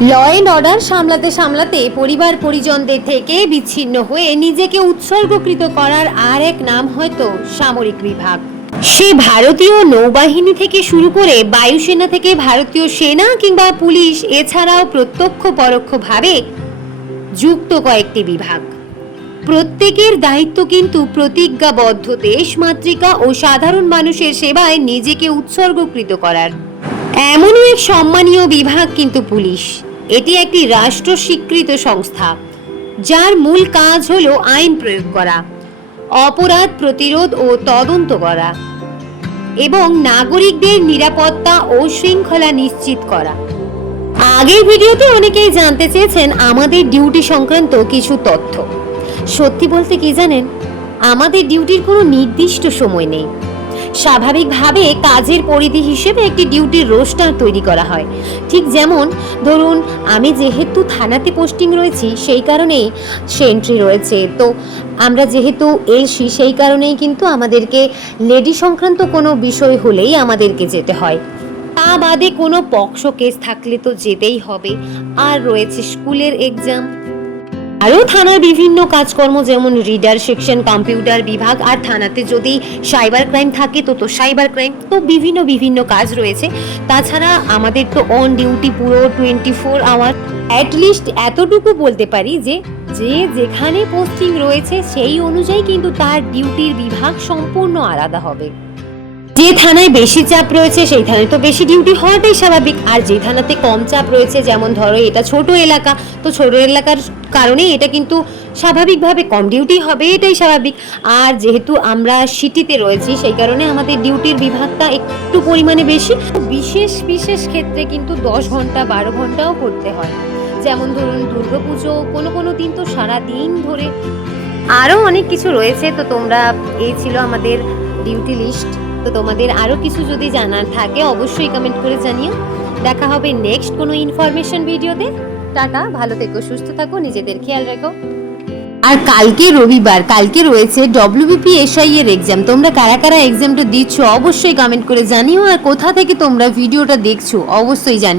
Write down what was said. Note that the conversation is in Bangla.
ল অ্যান্ড অর্ডার সামলাতে সামলাতে পরিবার পরিজনদের থেকে বিচ্ছিন্ন হয়ে নিজেকে উৎসর্গকৃত করার আর এক নাম হয়তো সামরিক বিভাগ। সে ভারতীয় নৌবাহিনী থেকে শুরু করে বায়ুসেনা থেকে ভারতীয় সেনা কিংবা পুলিশ, এছাড়াও প্রত্যক্ষ পরোক্ষভাবে যুক্ত কয়েকটি বিভাগ। প্রত্যেকের দায়িত্ব কিন্তু প্রতিজ্ঞাবদ্ধ দেশমাতৃকা ও সাধারণ মানুষের সেবায় নিজেকে উৎসর্গকৃত করার। এমনই এক সম্মানীয় বিভাগ কিন্তু পুলিশ। এটি একটি রাষ্ট্র স্বীকৃত সংস্থা, যার মূল কাজ হলো আইন প্রয়োগ করা, অপরাধ প্রতিরোধ ও তদন্ত করা এবং নাগরিকদের নিরাপত্তা ও শৃঙ্খলা নিশ্চিত করা। আগের ভিডিওতে অনেকেই জানতে চেয়েছেন আমাদের ডিউটি সংক্রান্ত কিছু তথ্য। সত্যি বলতে কি জানেন, আমাদের ডিউটির কোনো নির্দিষ্ট সময় নেই। স্বাভাবিকভাবে কাজের পরিধি হিসেবে একটি ডিউটির রোস্টার তৈরি করা হয়। ঠিক যেমন ধরুন, আমি যেহেতু থানাতে পোস্টিং রয়েছি সেই কারণেই সেন্ট্রি রয়েছে, তো আমরা যেহেতু এলসি সেই কারণেই কিন্তু আমাদেরকে লেডি সংক্রান্ত কোনো বিষয় হলেই আমাদেরকে যেতে হয়। তা বাদে কোনো পক্সো কেস থাকলে তো যেতেই হবে। আর রয়েছে স্কুলের এক্সাম, আরও থানার বিভিন্ন কাজকর্ম, যেমন রিডার সেকশন, কম্পিউটার বিভাগ, আর থানাতে যদি সাইবার ক্রাইম থাকে তো সাইবার ক্রাইম, তো বিভিন্ন কাজ রয়েছে। তাছাড়া আমাদের তো অন ডিউটি পুরো 24 আওয়ার। অ্যাটলিস্ট এতটুকু বলতে পারি যে যেখানে পোস্টিং রয়েছে সেই অনুযায়ী কিন্তু তার ডিউটির বিভাগ সম্পূর্ণ আলাদা হবে। যে থানায় বেশি চাপ রয়েছে সেই থানায় তো বেশি ডিউটি হওয়াটাই স্বাভাবিক, আর যে থানাতে কম চাপ রয়েছে, যেমন ধরো এটা ছোট এলাকা, তো ছোট এলাকার কারণে এটা কিন্তু স্বাভাবিকভাবে কম ডিউটি হবে, এটাই স্বাভাবিক। আর যেহেতু আমরা সিটিতে রয়েছি সেই কারণে আমাদের ডিউটির বিভাগটা একটু পরিমাণে বেশি। বিশেষ ক্ষেত্রে কিন্তু 10 ঘন্টা 12 ঘন্টাও করতে হয়। যেমন ধরুন দুর্গাপুজো, কোনো দিন তো সারা দিন ধরে। আরও অনেক কিছু রয়েছে। তো তোমরা, এই ছিল আমাদের ডিউটি লিস্ট। তো তোমাদের আরও কিছু যদি জানার থাকে অবশ্যই কমেন্ট করে জানিও। দেখা হবে নেক্সট কোনো ইনফরমেশন ভিডিওতে। টাটা, ভালো থেকো, সুস্থ থাকো, নিজেদের খেয়াল রাখো। আর কালকে রবিবার, কালকে রয়েছে WBPSI এর এক্সাম। তোমরা কারা কারা এক্সামটা দিচ্ছ অবশ্যই কমেন্ট করে জানিও, আর কোথা থেকে তোমরা ভিডিওটা দেখছো অবশ্যই জানিও।